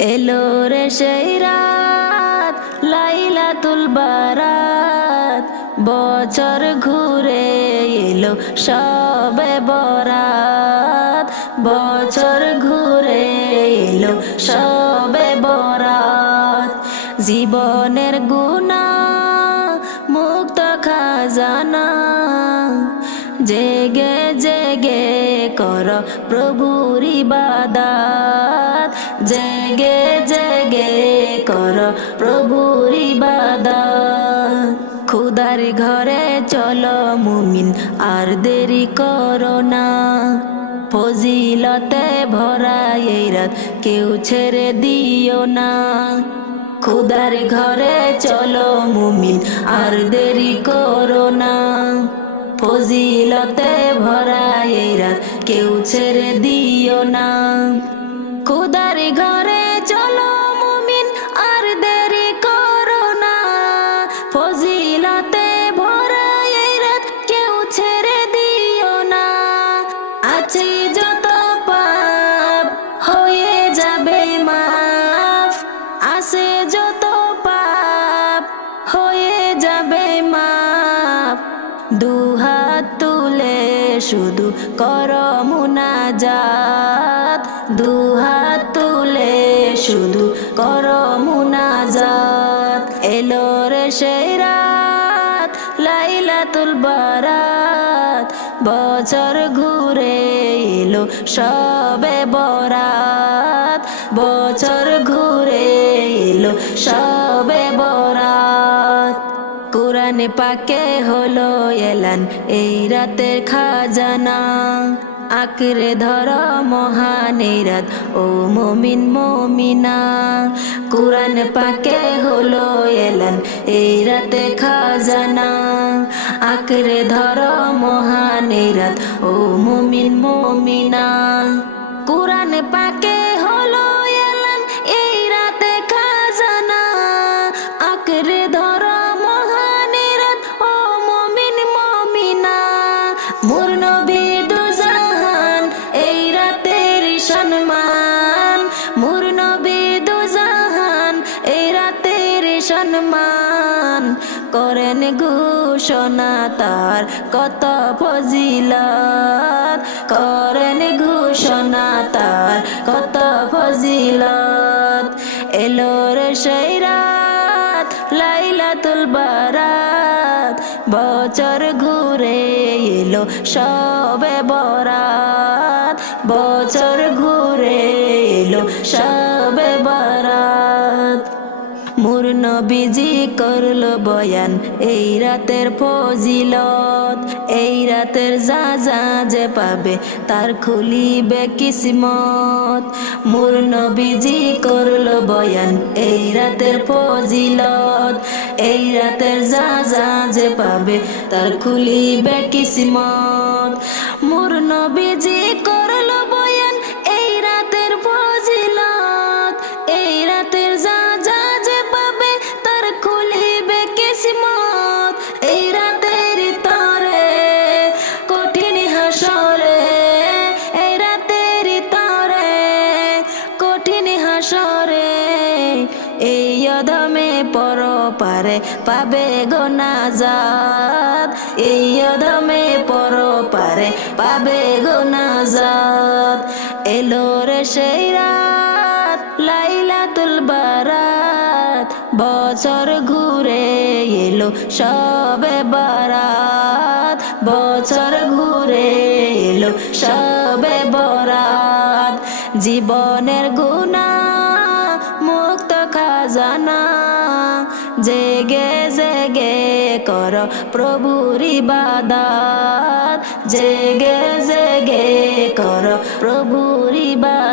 এলো রে সেই রাত, লাইলাতুল বারাত। বছর ঘুরে এলো সবে বরাত। বছর ঘুরে এলো সবে বরাত। জীবনের গুণা, মুক্ত খাজানা। জেগে জেগে কর প্রভুর ইবাদাত। জেগে জেগে কর প্রভুর খুদার ঘরে চলো মুমিন, আর দেরি করো না। ফজিলতে ভরা এই রাত কেউ ছেড়ে দিও না। খুদার ঘরে চলো মুমিন, আর দেরি করো না। ফজিলতে ভরা এই রাত কেউ ছেড়ে দিও না। খুদার ঘরে দুহাত তুলে শুধু কর মুনাজাত। দুহাত তুলে শুধু কর মুনাজাত। এলো রে সেই রাত, লাইলাতুল বারাত। বছর ঘুরে এলো সবে বরাত। বছর ঘুরে এলো সবে বরাত। কোরআনে পাকে হলো এলান। এই রাতের খাজানা আঁকড়ে ধর মহান রাত। ও মমিন, মমিনা, কোরআন পাকে হলো এলান। এই রাতে খাজানা আঁকড়ে ধর মহান রাত। ও মমিন, মমিনা সম্মান করেন ঘোষণা তার কত ফজিলত? করেন ঘোষণা তার কত ফজিলত? এলো রে সেই রাত, লাইলাতুল বারাত, বছর ঘুরে এলো সবে বরাত। বছর ঘুরে এলো সবে মোর নবীজি করল বয়ান, এই রাতের ফজিলত, এই রাতের যা যা যে পাবে তার খুলিবে কিসমত। মোর নবীজি করল বয়ান, এই রাতের ফজিলত, এই রাতের যা যা যে পাবে তার খুলিবে কিসমত। পর, পাবে গো নাজাত। এই অদমে পর পারে, পাবে গো নাজাত। এলো রে সেই রাত, লাইলাতুল বারাত। বছর ঘুরে এলো সবে বারাত। বছর ঘুরে এলো সবে বরাত। জীবনের গুণা জেগে জেগে কর প্রভুর ইবাদাত। জেগে জেগে কর প্রভুর ইবাদাত।